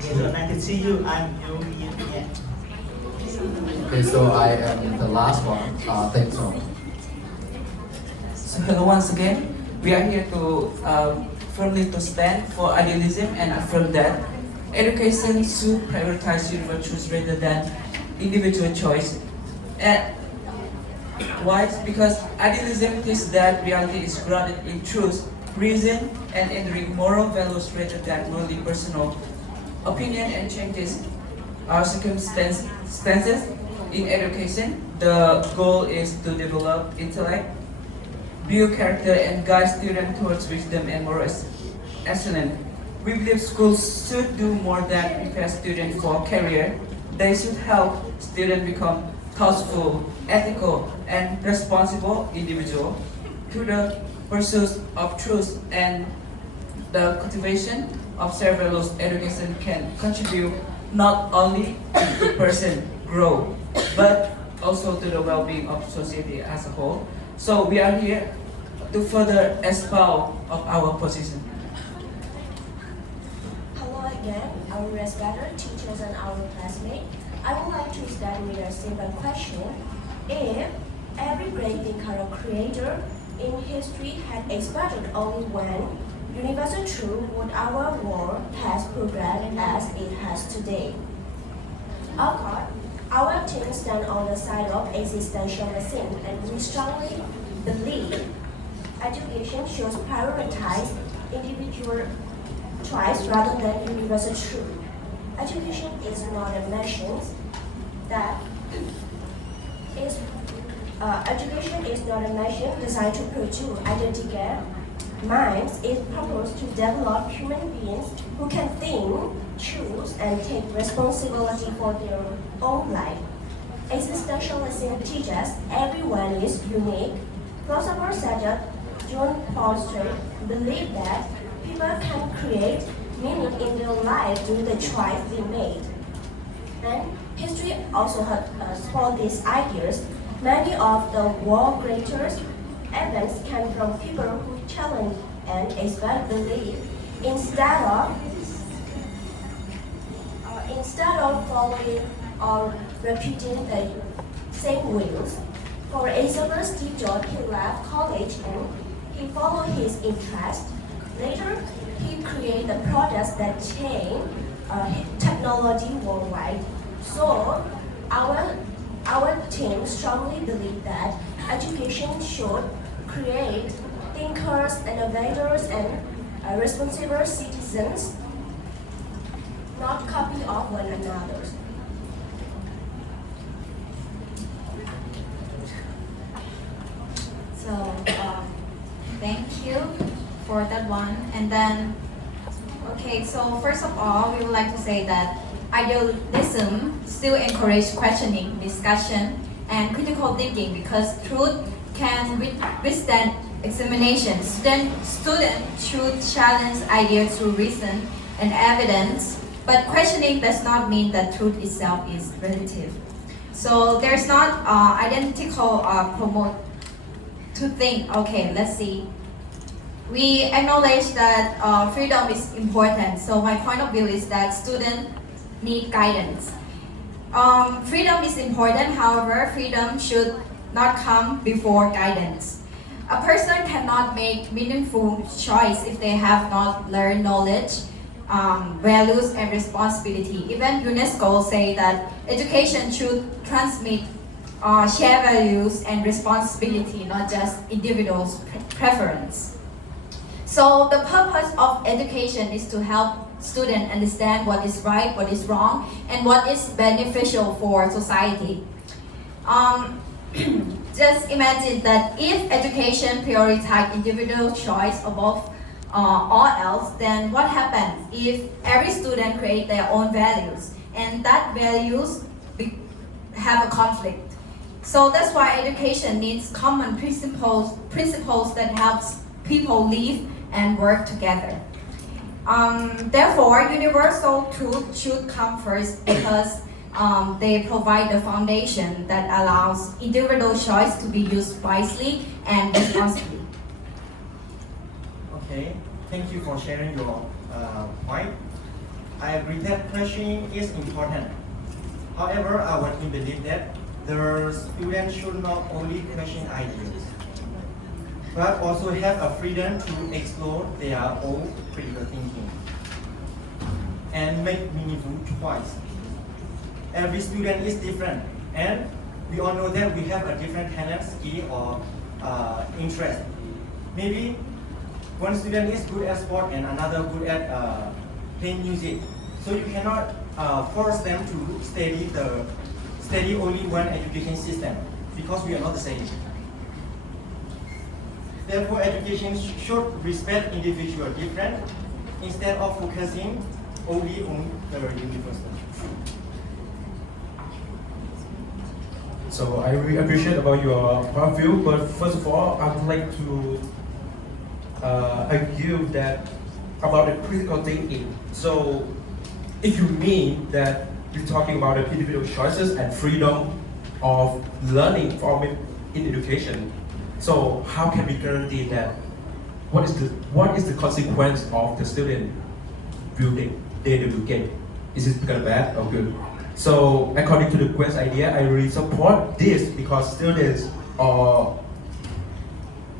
Okay, so nice to see you. I'm new here. Okay, so I am the last one. Thanks so much. So hello once again. We are here to firmly to stand for idealism and affirm that education should prioritize universal truth rather than individual choice. And why? Because idealism is that reality is grounded in truth, reason, and enduring moral values rather than merely personal opinion and changes our circumstances in education. The goal is to develop intellect, build character, and guide students towards wisdom and moral excellence. We believe schools should do more than prepare students for career. They should help students become thoughtful, ethical, and responsible individuals through the pursuit of truth and the cultivation of self-values. Education can contribute not only to person growth, but also to the well-being of society as a whole. So we are here to further expound of our position. Hello again, our respected teachers and our classmates. I would like to start with a simple question. If every great thinker or creator in history had expected only when universal truth would our world has progressed as it has today? Of course, our team stand on the side of existentialism, and we strongly believe education should prioritize individual choice rather than universal truth. Education is not a machine that is education is not a machine designed to produce identical minds. It purpose to develop human beings who can think, choose, and take responsibility for their own life. Existentialism teaches everyone is unique. Philosophers such as John Paul Sartre believe that people can create meaning in their life through the choice they made. And history also has for these ideas. Many of the world's greatest events came from people who challenged and expand belief instead of following or repeating the same rules. For example, Steve Jobs, he left college and he followed his interest. Later, he created products that change technology worldwide. So, our team strongly believe that education should create thinkers, innovators, and responsible citizens, not copy of one another. So, thank you for that one. And then, okay, so first of all, we would like to say that idealism still encourages questioning, discussion, and critical thinking because truth can withstand examination. Student should challenge ideas through reason and evidence, but questioning does not mean that truth itself is relative. So there's not identical promote to think, okay, let's see. We acknowledge that freedom is important. So my point of view is that students need guidance. Freedom is important, however, freedom should not come before guidance. A person cannot make meaningful choice if they have not learned knowledge, values, and responsibility. Even UNESCO say that education should transmit share values and responsibility, not just individuals' preference. So the purpose of education is to help students understand what is right, what is wrong, and what is beneficial for society. Just imagine that if education prioritized individual choice above all else, then what happens if every student create their own values and that values have a conflict? So that's why education needs common principles that helps people live and work together. Therefore, universal truth should come first because they provide the foundation that allows individual choice to be used wisely and responsibly. Okay, thank you for sharing your point. I agree that questioning is important. However, our team believes that the students should not only question ideas, but also have a freedom to explore their own critical thinking and make meaningful choices. Every student is different, and we all know that we have a different talent, skill, or interest. Maybe one student is good at sport and another good at playing music. So you cannot force them to study only one education system because we are not the same. Therefore, education should respect individual different instead of focusing only on the universal. So I really appreciate about your point of view, but first of all, I would like to argue that about the critical thinking. So if you mean that you're talking about the individual choices and freedom of learning from it in education, so how can we guarantee that? What is the consequence of the student building they will get? Is it good or bad or good? So according to the Quest idea, I really support this because students are,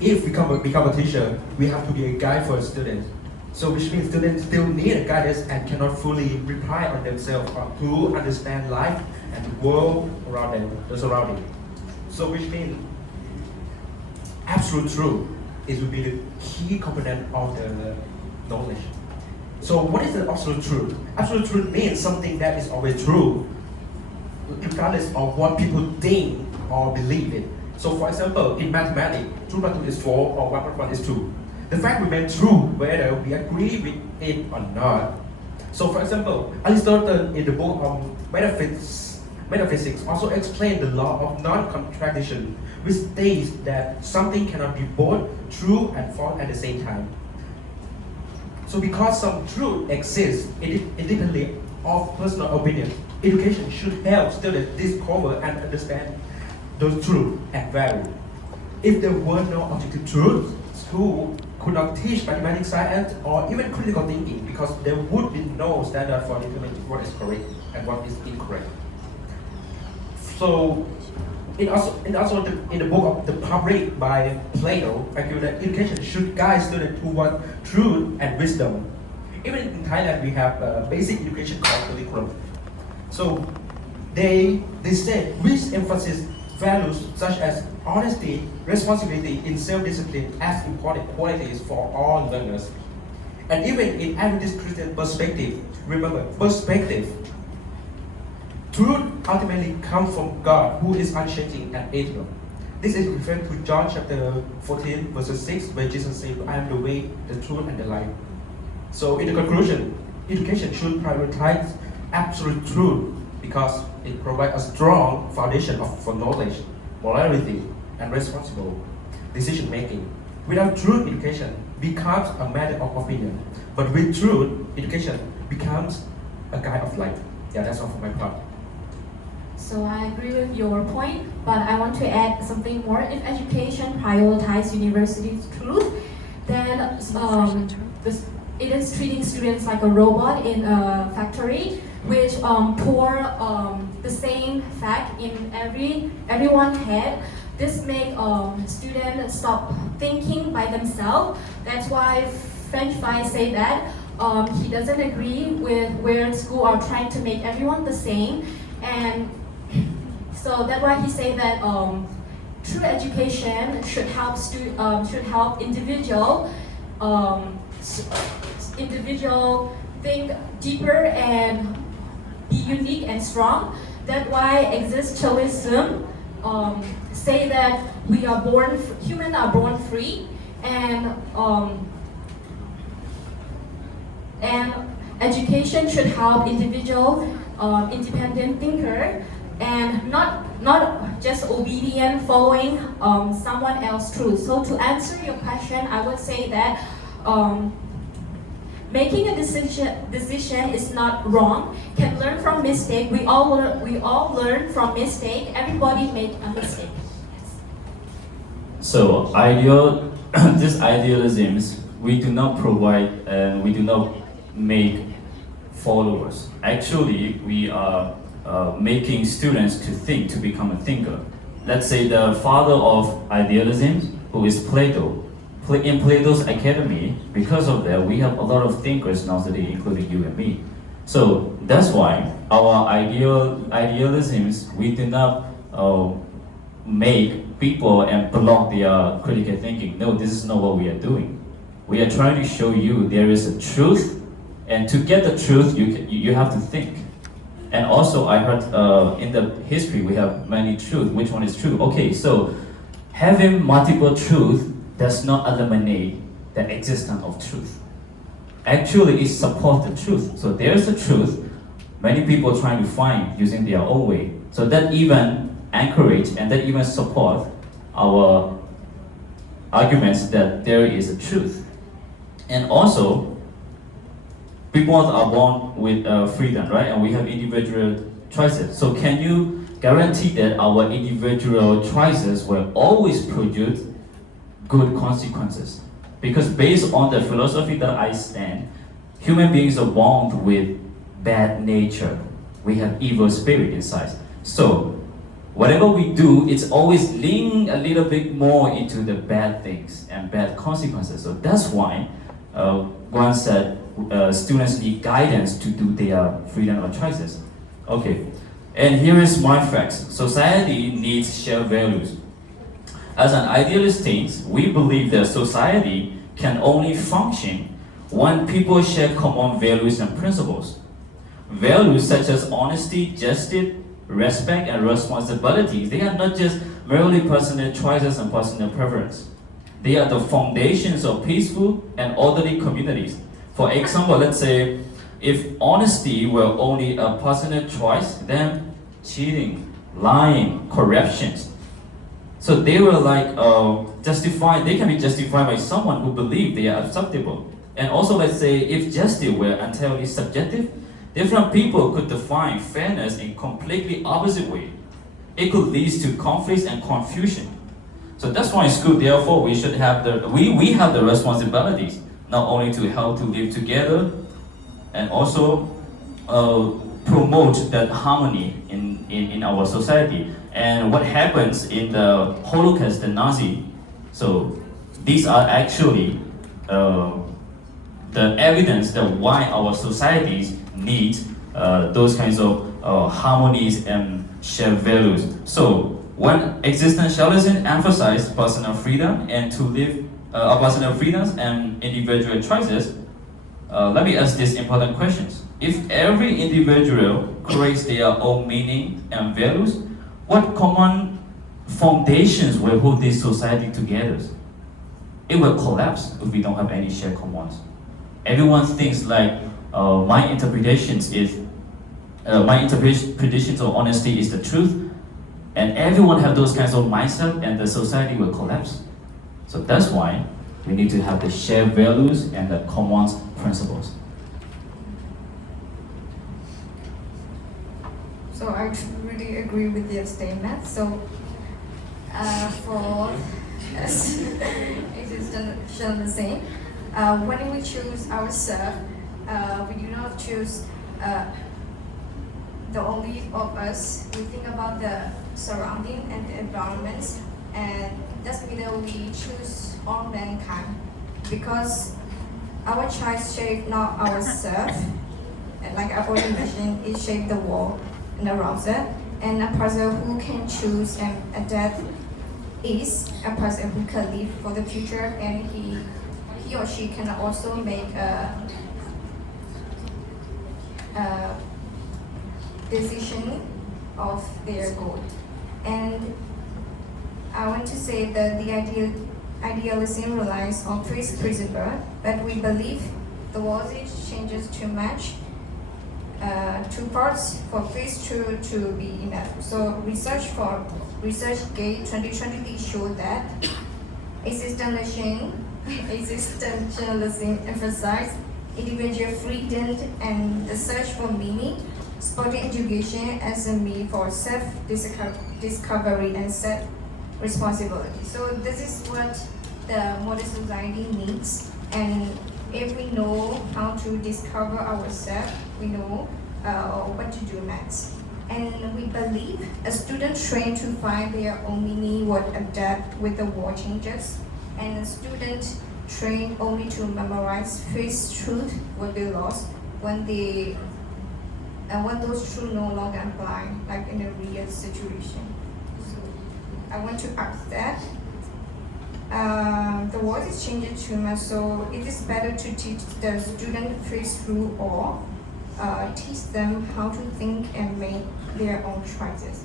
if we become a teacher, we have to be a guide for students. So which means students still need a guidance and cannot fully rely on themselves or to understand life and the world around them, the surrounding. So which means absolute truth is will be the key component of the knowledge. So what is the absolute truth? Absolute truth means something that is always true, regardless of what people think or believe in. So for example, in mathematics, 2 plus 2 is 4 or 1 plus 1 is 2. The fact remains true whether we agree with it or not. So for example, Aristotle in the book of Metaphysics also explained the law of non-contradiction, which states that something cannot be both true and false at the same time. So because some truth exists independently of personal opinion, education should help students discover and understand those truths and value. If there were no objective truths, school could not teach mathematics, science, or even critical thinking because there would be no standard for determining what is correct and what is incorrect. So, in the book of The Republic by Plato, argued that education should guide students toward truth and wisdom. Even in Thailand, we have a basic education called curriculum. So, they said which emphasizes values such as honesty, responsibility, and self-discipline as important qualities for all learners. And even in Adventist Christian perspective, remember, perspective, truth ultimately comes from God, who is unchanging and eternal. This is referred to John chapter 14, verses 6, where Jesus said, I am the way, the truth, and the life. So in the conclusion, education should prioritize absolute truth because it provides a strong foundation for knowledge, morality, and responsible decision-making. Without truth, education becomes a matter of opinion. But with truth, education becomes a guide of life. Yeah, that's all for my part. So I agree with your point, but I want to add something more. If education prioritizes university's truth, then it is treating students like a robot in a factory, which pour the same fact in everyone's head. This makes students stop thinking by themselves. That's why French Fry say that he doesn't agree with where school are trying to make everyone the same, and so that's why he say that true education should help individual think deeper and be unique and strong. That's why existentialism say that humans are born free, and education should help individual independent thinker and not just obedient following someone else's truth. So to answer your question, I would say that making a decision is not wrong. Can learn from mistake. We all learn from mistake. Everybody make a mistake. So these idealisms we do not provide and we do not make followers. Actually, we are making students to think, to become a thinker. Let's say the father of idealism, who is Plato. In Plato's academy, because of that, we have a lot of thinkers now today, including you and me. So that's why our idealisms, we do not make people and block their critical thinking. No, this is not what we are doing. We are trying to show you there is a truth, and to get the truth, you have to think. And also, I heard in the history we have many truths. Which one is true? Okay, so having multiple truths does not eliminate the existence of truth. Actually, it supports the truth. So there's a truth. Many people trying to find using their own way. So that even encourage and that even support our arguments that there is a truth. And also, people are born with freedom, right? And we have individual choices. So can you guarantee that our individual choices will always produce good consequences? Because based on the philosophy that I stand, human beings are born with bad nature. We have evil spirit inside. So whatever we do, it's always leaning a little bit more into the bad things and bad consequences. So that's why one said students need guidance to do their freedom of choices. Okay, and here is my facts. Society needs shared values. As an idealist thinks, we believe that society can only function when people share common values and principles. Values such as honesty, justice, respect, and responsibilities, they are not just merely personal choices and personal preference. They are the foundations of peaceful and orderly communities. For example, let's say if honesty were only a personal choice, then cheating, lying, corruptions, so they were like justified, they can be justified by someone who believes they are acceptable. And also, let's say if justice were entirely subjective, different people could define fairness in completely opposite way. It could lead to conflicts and confusion. So that's why in school, therefore, we should have we have the responsibilities not only to help to live together and also promote that harmony in our society. And what happens in the Holocaust, the Nazi, so these are actually the evidence that why our societies need those kinds of harmonies and shared values. So when existentialism emphasizes personal freedom and to live personal freedoms and individual choices, let me ask these important questions. If every individual creates their own meaning and values, what common foundations will hold this society together? It will collapse if we don't have any shared commons. Everyone thinks like my interpretations of honesty is the truth, and everyone have those kinds of mindset, and the society will collapse. So that's why we need to have the shared values and the common principles. So I really agree with your statement. So for us, it is the same. When we choose ourselves, we do not choose the only of us. We think about the surrounding and the environments, and that's mean that we choose all mankind because our choice shape not ourselves, and like I already mentioned, it shaped the world and around it. And a person who can choose and adapt is a person who can live for the future, and he or she can also make a decision of their goal. And I want to say that the idealism relies on first principle, but we believe the world changes too much. Two parts for phase two to be enough. So ResearchGate 2020 showed that existentialism emphasizes individual freedom and the search for meaning, supporting education as a means for self-discovery and self-responsibility. So this is what the modern society needs, and If we know how to discover ourselves, we know what to do next. And we believe a student trained to find their own meaning would adapt with the world changes. And a student trained only to memorize fixed truth will be lost when when those truths no longer apply, like in a real situation. So I want to ask that. The world is changing too much, so it is better to teach the student fixed rule or teach them how to think and make their own choices.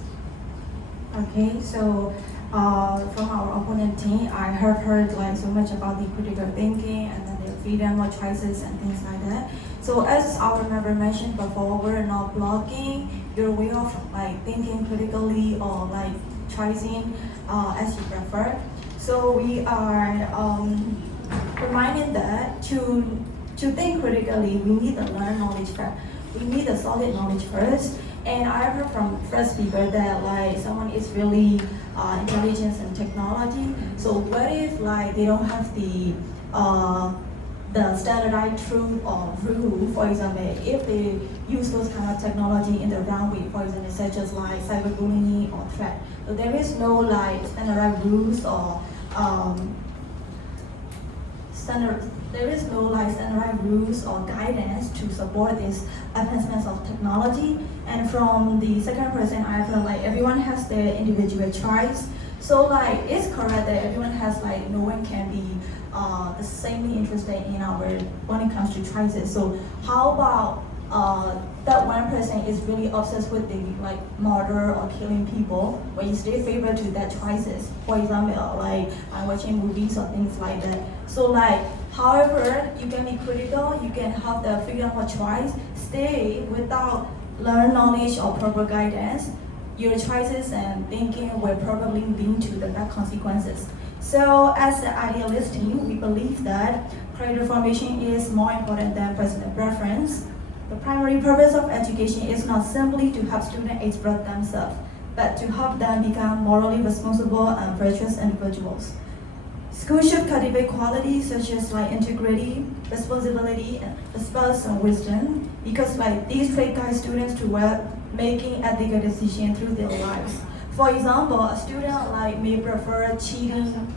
Okay, so from our opponent team, I have heard like so much about the critical thinking and then the freedom of choices and things like that. So as our member mentioned before, we're not blocking your way of like thinking critically or like choosing as you prefer. So we are reminding that to think critically, we need to learn knowledge first. We need a solid knowledge first. And I heard from first speaker that like someone is really intelligence and technology. So what if like they don't have the standardized truth or rule? For example, if they use those kind of technology in the wrong way, for example, such as like cyberbullying or threat. So there is no like standardized rules or there is no like standardized rules or guidance to support this advancements of technology. And from the second person, I feel like everyone has their individual choice. So like it's correct that everyone has like no one can be the samely interested in our when it comes to choices. So how about that one person is really obsessed with the like murder or killing people, but you still favor to that choices. For example, like I'm watching movies or things like that. So like, however, you can be critical, you can have the freedom of choice, stay without learn knowledge or proper guidance. Your choices and thinking will probably lead to the bad consequences. So as the idealist team, we believe that character formation is more important than personal preference. The primary purpose of education is not simply to help students express themselves, but to help them become morally responsible and virtuous individuals. Schools should cultivate qualities such as like integrity, responsibility, as well as wisdom, because like these traits guide students toward making ethical decisions through their lives. For example, a student like may prefer cheating.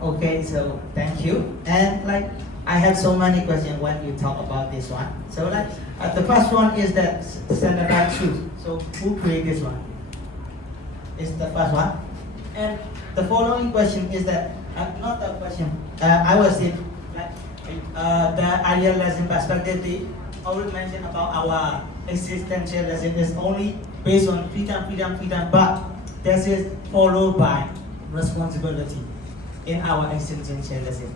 Okay, so thank you. And like I have so many questions when you talk about this one. So like the first one is that standardized truth. So who created this one? Is the first one. And the following question is that not the question. I was saying like the idealism perspective. They always mentioned about our existentialism is only based on freedom, but this is followed by responsibility. In our existentialism,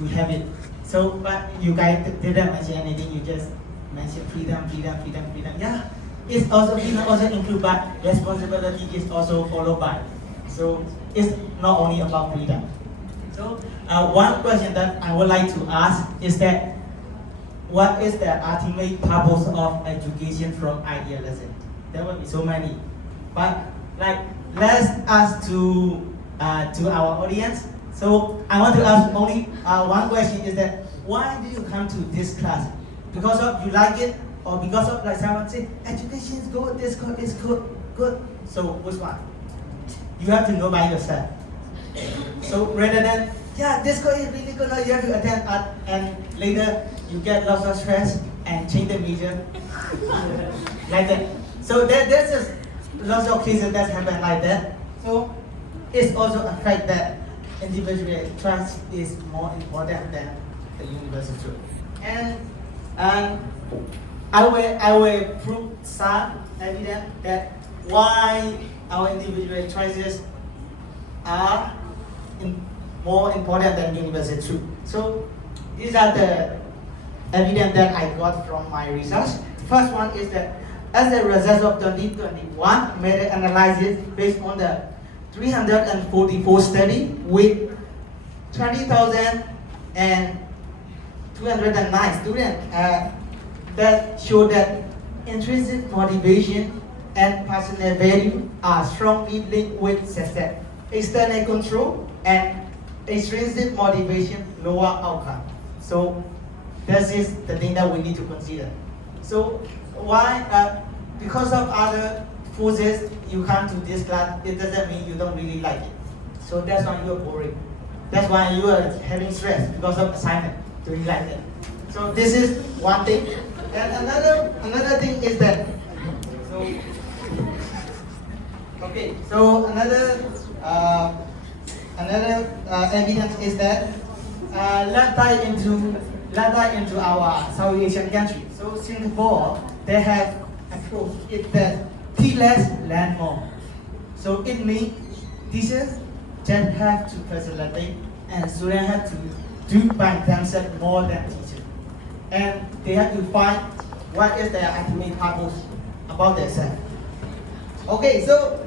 we have it. So, but you guys didn't mention anything. You just mentioned freedom. Yeah, it's also freedom also include, but responsibility is also followed by. So it's not only about freedom. So one question that I would like to ask is that what is the ultimate purpose of education from idealism? There will be so many, but like let's ask to our audience. So I want to ask only one question is that why do you come to this class? Because of you like it or because of like someone say education is good, this good is good. So which one? You have to know by yourself. So rather than this course is really good, you have to attend art and later you get lots of stress and change the major. Like that. So there's just lots of cases that happen like that. So it's also a fact that individual trust is more important than the universal truth. And I will prove some evidence that why our individual choices are more important than universal truth. So these are the evidence that I got from my research. The first one is that as a result of 2021 meta-analysis based on the 344 study with 20,209 students that show that intrinsic motivation and personal value are strongly linked with success. External control and extrinsic motivation lower outcome. So this is the thing that we need to consider. So why? Because of other forces you come to this class, it doesn't mean you don't really like it. So that's why you are boring. That's why you are having stress because of assignment, doing like that. So this is one thing. And another thing is that, so another evidence is that let's dive into our South Asian country. So Singapore, they have approach it that teach less, learn more. So it means teachers just have to facilitate and students have to do by themselves more than teachers. And they have to find what is their ultimate purpose about themselves. Okay, so